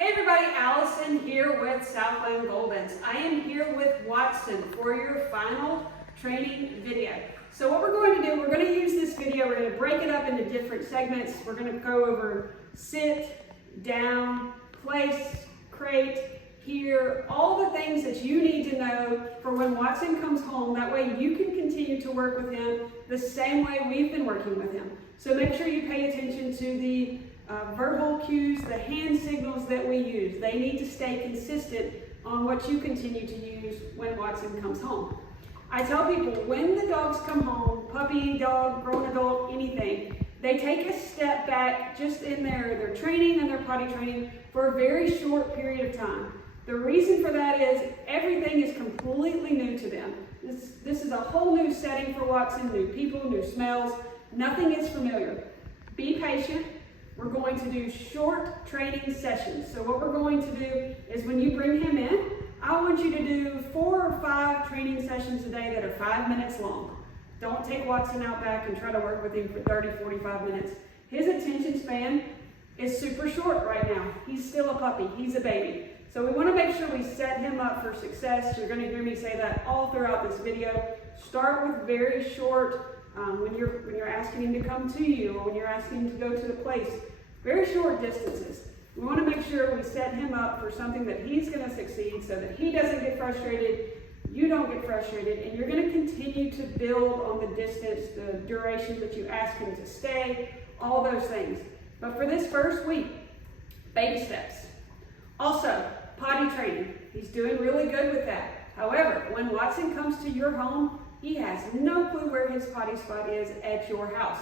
Hey everybody, Allison here with Southland Goldens. I am here with Watson for your final training video. So what we're going to do, we're going to use this video, we're going to break it up into different segments. We're going to go over sit, down, place, crate, here, all the things that you need to know for when Watson comes home. That way you can continue to work with him the same way we've been working with him. So make sure you pay attention to the verbal cues, the hand signals that we use. They need to stay consistent on what you continue to use when Watson comes home. I tell people, when the dogs come home, puppy, dog, grown adult, anything, they take a step back just in their training and their potty training for a very short period of time. The reason for that is everything is completely new to them. This is a whole new setting for Watson, new people, new smells. Nothing is familiar. Be patient. We're going to do short training sessions. So what we're going to do is when you bring him in, I want you to do 4 or 5 training sessions a day that are 5 minutes long. Don't take Watson out back and try to work with him for 30, 45 minutes. His attention span is super short right now. He's still a puppy, he's a baby. So we want to make sure we set him up for success. You're going to hear me say that all throughout this video. Start with very short, when you're asking him to come to you or when you're asking him to go to the place, very short distances. We want to make sure we set him up for something that he's going to succeed so that he doesn't get frustrated, you don't get frustrated, and you're going to continue to build on the distance, the duration that you ask him to stay, all those things. But for this first week, baby steps. Also, potty training. He's doing really good with that. However, when Watson comes to your home, he has no clue where his potty spot is at your house.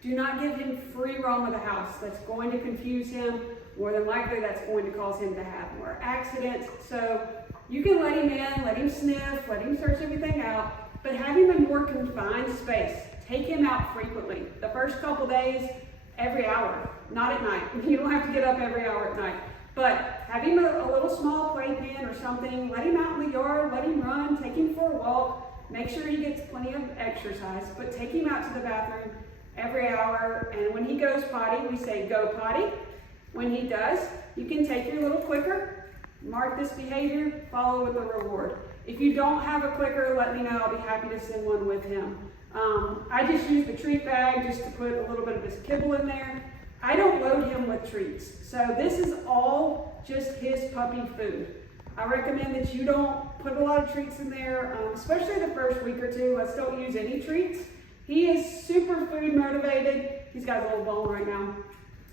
Do not give him free roam of the house. That's going to confuse him. More than likely, that's going to cause him to have more accidents. So you can let him in, let him sniff, let him search everything out, but have him in more confined space. Take him out frequently. The first couple days, every hour, not at night. You don't have to get up every hour at night. But have him a little small playpen or something. Let him out in the yard, let him run, take him for a walk. Make sure he gets plenty of exercise, but take him out to the bathroom every hour. And when he goes potty, we say go potty. When he does, you can take your little clicker, mark this behavior, follow with a reward. If you don't have a clicker, let me know. I'll be happy to send one with him. I just use the treat bag just to put a little bit of his kibble in there. I don't load him with treats. So this is all just his puppy food. I recommend that you don't put a lot of treats in there, especially the first week or two. Let's don't use any treats. He is super food motivated. He's got a little bone right now.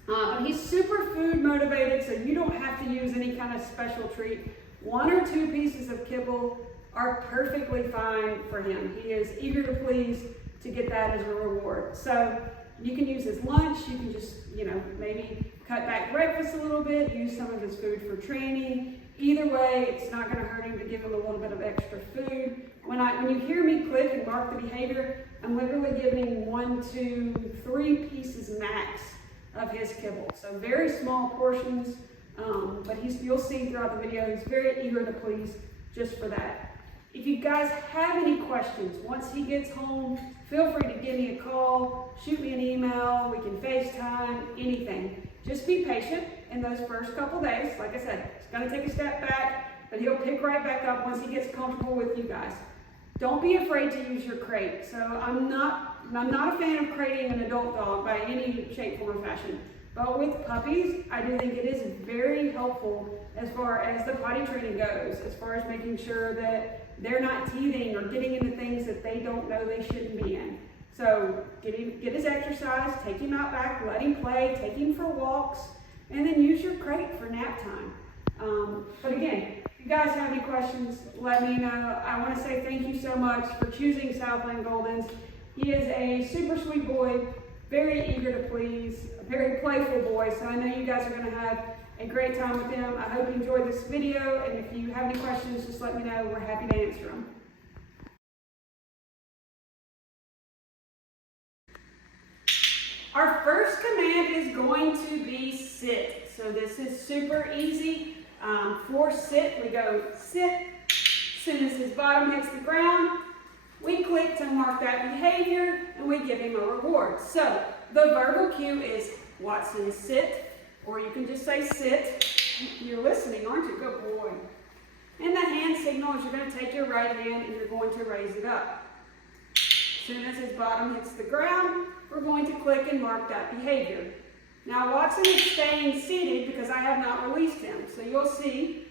But he's super food motivated, so you don't have to use any kind of special treat. 1 or 2 pieces of kibble are perfectly fine for him. He is eager to please to get that as a reward. So you can use his lunch. You can just, maybe cut back breakfast a little bit, use some of his food for training. Either way, it's not going to hurt him to give him a little bit of extra food. When you hear me click and mark the behavior, I'm literally giving him 1, 2, 3 pieces max of his kibble. So very small portions, but you'll see throughout the video, he's very eager to please just for that. If you guys have any questions, once he gets home, feel free to give me a call, shoot me an email, we can FaceTime, anything. Just be patient in those first couple days. Like I said, it's going to take a step back, but he'll pick right back up once he gets comfortable with you guys. Don't be afraid to use your crate. So I'm not a fan of crating an adult dog by any shape, form, or fashion. But with puppies, I do think it is very helpful as far as the potty training goes, as far as making sure that they're not teething or getting into things that they don't know they shouldn't be in. So get his exercise, take him out back, let him play, take him for walks, and then use your crate for nap time. But again, if you guys have any questions, let me know. I want to say thank you so much for choosing Southland Goldens. He is a super sweet boy, very eager to please, a very playful boy, so I know you guys are going to have a great time with him. I hope you enjoyed this video, and if you have any questions, just let me know. We're happy to answer them. Our first command is going to be sit. So this is super easy. For sit, we go sit. As soon as his bottom hits the ground, we click to mark that behavior and we give him a reward. So the verbal cue is Watson sit, or you can just say sit. You're listening, aren't you? Good boy. And the hand signal is you're going to take your right hand and you're going to raise it up. As soon as his bottom hits the ground, we're going to click and mark that behavior. Now Watson is staying seated because I have not released him. So you'll see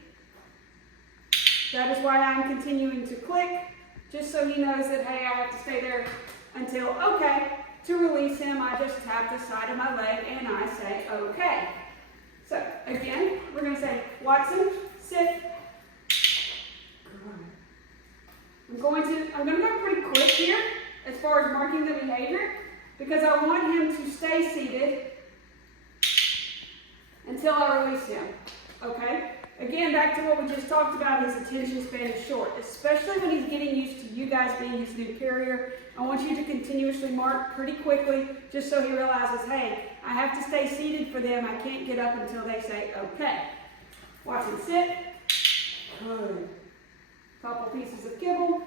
that is why I'm continuing to click, just so he knows that, hey, I have to stay there until okay. To release him, I just tap the side of my leg and I say okay. So again, we're going to say, Watson, sit. I'm going to go pretty quick here as far as marking the behavior because I want him to stay seated until I release him. Okay? Again, back to what we just talked about, his attention span is short, especially when he's getting used to you guys being his new carrier. I want you to continuously mark pretty quickly just so he realizes, hey, I have to stay seated for them. I can't get up until they say, okay. Watson, sit. Good. Couple pieces of kibble.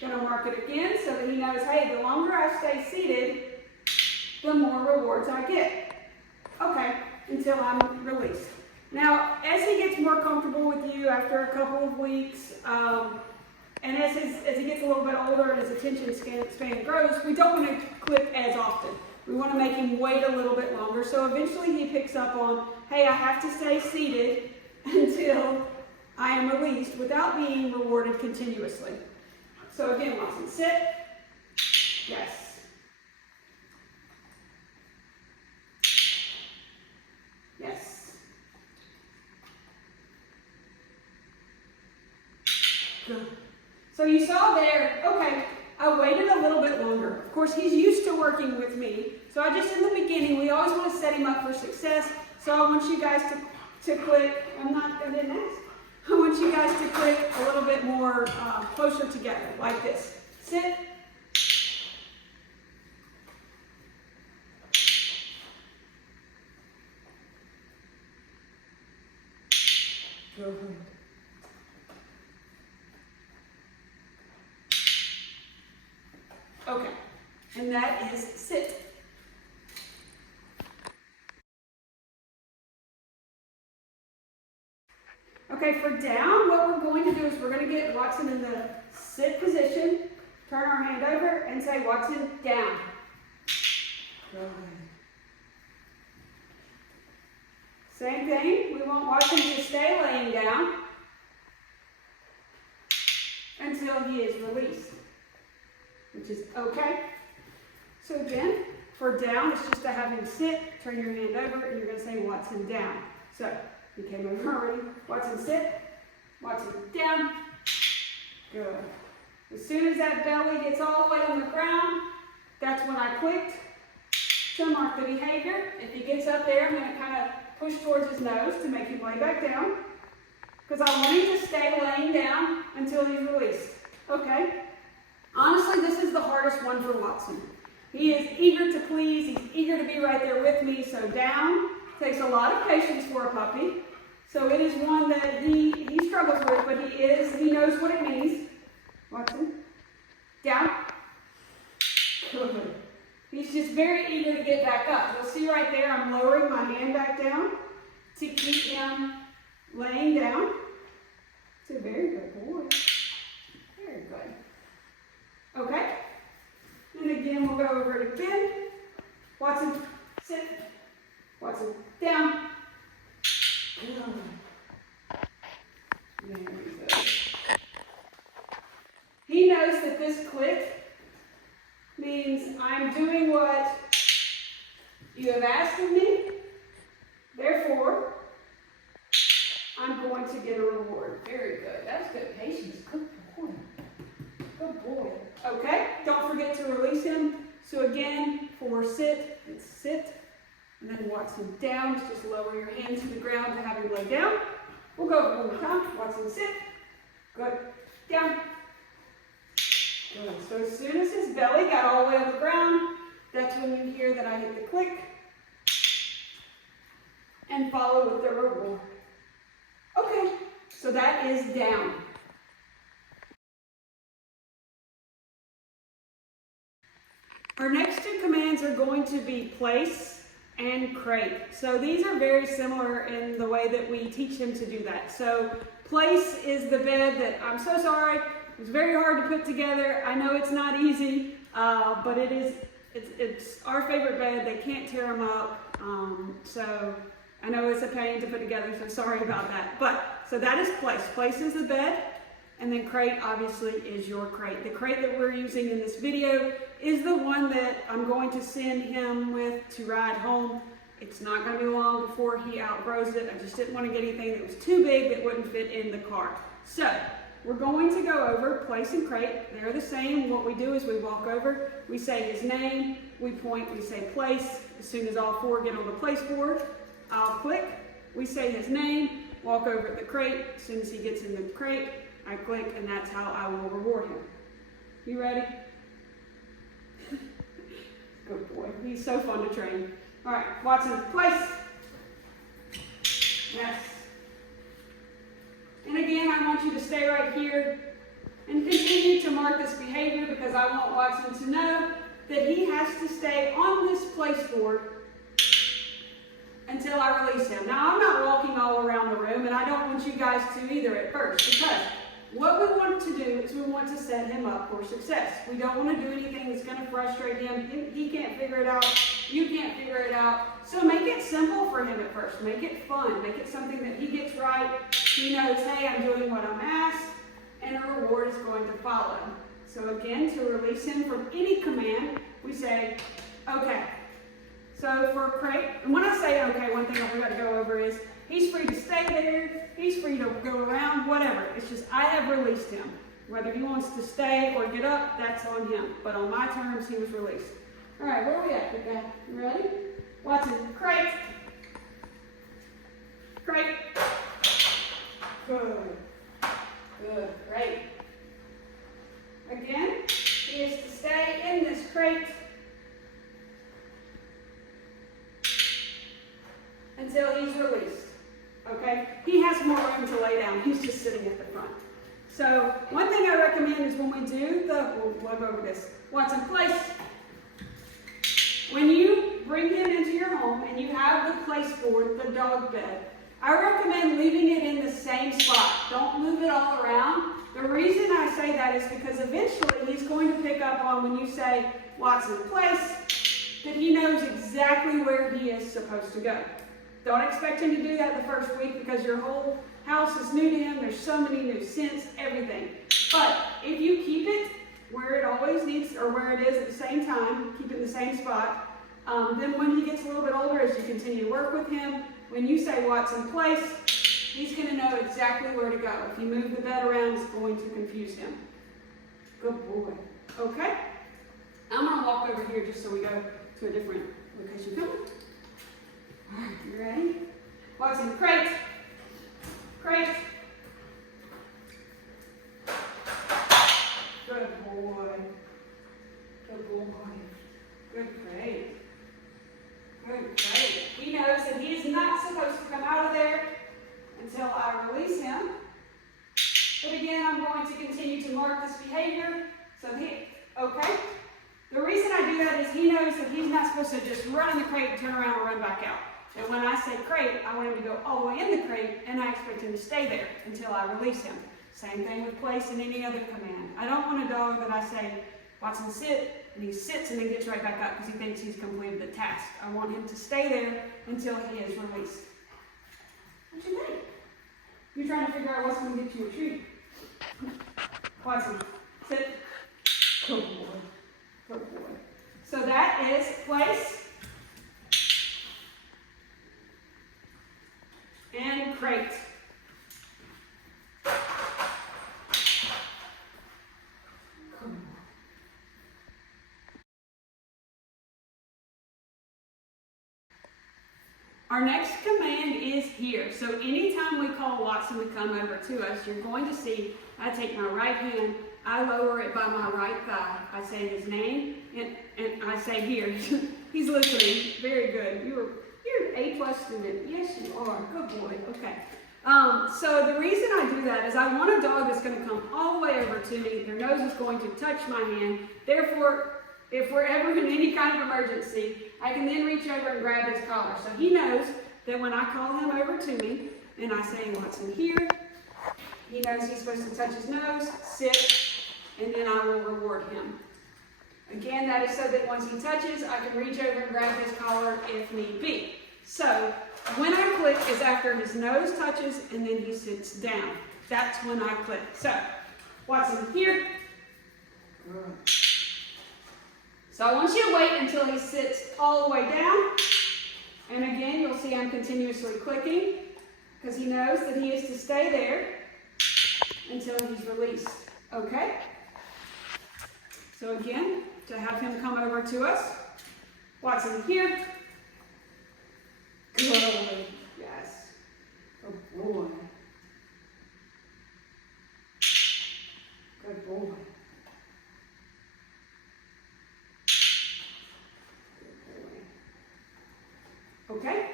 Gonna mark it again so that he knows, hey, the longer I stay seated, the more rewards I get. Okay, until I'm released. Now, as he gets more comfortable with you after a couple of weeks, and as he gets a little bit older and his attention span grows, we don't want to click as often. We want to make him wait a little bit longer. So eventually he picks up on, hey, I have to stay seated until I am released without being rewarded continuously. So again, Watson, sit. Yes. Yes. Good. So you saw there, okay, I waited a little bit longer. Of course, he's used to working with me. So I just, in the beginning, we always want to set him up for success. So I want you guys to click, I didn't ask. I want you guys to click a little bit more closer together, like this. Sit. Go ahead. Okay, and that is sit. Okay, for down, what we're going to do is we're going to get Watson in the sit position, turn our hand over, and say, Watson, down. Good. Same thing, we want Watson to stay laying down until he is released, which is okay. So again, for down, it's just to have him sit, turn your hand over, and you're going to say, Watson, down. So, he came over already. Watson, sit. Watson, down. Good. As soon as that belly gets all the way on the ground, that's when I clicked to mark the behavior. If he gets up there, I'm going to kind of push towards his nose to make him lay back down, because I want him to stay laying down until he's released. Okay? Honestly, this is the hardest one for Watson. He is eager to please. He's eager to be right there with me. So down takes a lot of patience for a puppy. So it is one that he struggles with, but he knows what it means. Watson, down. Good. He's just very eager to get back up. You'll see right there, I'm lowering my hand back down to keep him laying down. It's a very good boy. Very good. Okay. And again, we'll go over it again. Watson, sit. Watson, down. Good. Very good. He knows that this click means I'm doing what you have asked of me. Therefore, I'm going to get a reward. Very good. That's good patience. Good boy. Good boy. Okay, don't forget to release him. So again, for sit, it's sit. And then Watson down, just lower your hands to the ground to have him lay down. We'll go over one more time. Watson, sit. Good. Down. Good. So as soon as his belly got all the way on the ground, that's when you hear that I hit the click. And follow with the reward. Okay, so that is down. Our next two commands are going to be place and crate. So these are very similar in the way that we teach him to do that. So place is the bed that, I'm so sorry, it's very hard to put together. I know it's not easy, but it's our favorite bed. They can't tear them up. So I know it's a pain to put together, so sorry about that. But, so that is place. Place is the bed, and then crate obviously is your crate. The crate that we're using in this video is the one that I'm going to send him with to ride home. It's not going to be long before he outgrows it. I just didn't want to get anything that was too big that wouldn't fit in the car. So, we're going to go over place and crate. They're the same. What we do is we walk over, we say his name, we point, we say place. As soon as all four get on the place board, I'll click, we say his name, walk over at the crate. As soon as he gets in the crate, I click, and that's how I will reward him. You ready? Good boy. He's so fun to train. All right, Watson, place. Yes. And again, I want you to stay right here and continue to mark this behavior, because I want Watson to know that he has to stay on this place board until I release him. Now, I'm not walking all around the room, and I don't want you guys to either at first, because what we want to do is we want to set him up for success. We don't want to do anything that's going to frustrate him. He can't figure it out. You can't figure it out. So make it simple for him at first. Make it fun. Make it something that he gets right. He knows, hey, I'm doing what I'm asked, and a reward is going to follow. So again, to release him from any command, we say, okay. So for crate, and when I say okay, one thing I forgot to go over is he's free to stay there, he's free to go around, whatever. It's just I have released him. Whether he wants to stay or get up, that's on him. But on my terms, he was released. All right, where are we at, big guy? You ready? Watson, crate. Crate. Good. Good, great. Again, he is to stay in this crate until he's released. Okay? He has more room to lay down. He's just sitting at the front. So one thing I recommend is when we do we'll go over this. Watson, place. When you bring him into your home and you have the place board, the dog bed, I recommend leaving it in the same spot. Don't move it all around. The reason I say that is because eventually he's going to pick up on when you say, Watson, place, that he knows exactly where he is supposed to go. Don't expect him to do that the first week, because your whole house is new to him. There's so many new scents, everything. But if you keep it where it always needs, or where it is at the same time, keep it in the same spot, then when he gets a little bit older, as you continue to work with him, when you say Watson, place, he's going to know exactly where to go. If you move the bed around, it's going to confuse him. Good boy. Okay? I'm going to walk over here just so we go to a different location. Come on. All right, you ready? Watson, crate. Crate. Good boy. Good boy. Good crate. Good crate. He knows that he is not supposed to come out of there until I release him. But again, I'm going to continue to mark this behavior. So okay? The reason I do that is he knows that he's not supposed to just run in the crate and turn around and run back out. And when I say crate, I want him to go all the way in the crate, and I expect him to stay there until I release him. Same thing with place and any other command. I don't want a dog that I say, Watson, sit, and he sits and then gets right back up because he thinks he's completed the task. I want him to stay there until he is released. What you think? You're trying to figure out what's going to get you a treat. Watson, sit. Good boy. Good boy. So that is place and crate. Our next command is here. So anytime we call Watson to come over to us, you're going to see I take my right hand, I lower it by my right thigh. I say his name, and I say here. He's listening. Very good. You're an A+ student. Yes, you are. Good boy. Okay. So the reason I do that is I want a dog that's going to come all the way over to me. Their nose is going to touch my hand. Therefore, if we're ever in any kind of emergency, I can then reach over and grab his collar. So he knows that when I call him over to me and I say, Watson, here, he knows he's supposed to touch his nose, sit, and then I will reward him. Again, that is so that once he touches, I can reach over and grab his collar if need be. So when I click is after his nose touches and then he sits down. That's when I click. So, Watson, here. Good. So I want you to wait until he sits all the way down. And again, you'll see I'm continuously clicking because he knows that he is to stay there until he's released. Okay? So again, to have him come over to us. Watson, here. Good. Yes. Good boy. Good boy. Okay?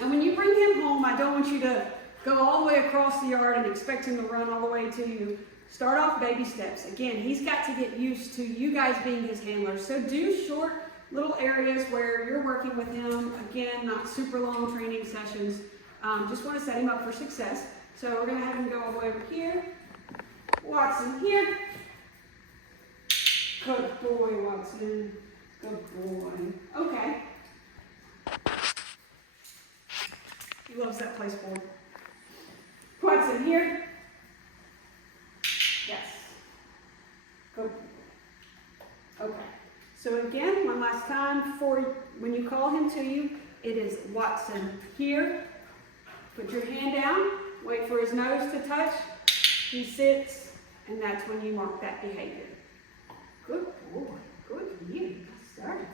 And when you bring him home, I don't want you to go all the way across the yard and expect him to run all the way to you. Start off baby steps. Again, he's got to get used to you guys being his handlers. So do short little areas where you're working with him. Again, not super long training sessions. Just want to set him up for success. So we're going to have him go all the way over here. Watson, here. Good boy, Watson. Good boy. Okay. He loves that place board. Watson, here. Yes. Good. Okay. So again, one last time, when you call him to you, it is Watson, here. Put your hand down, wait for his nose to touch. He sits, and that's when you mark that behavior. Good boy. Good you. Yes, sir.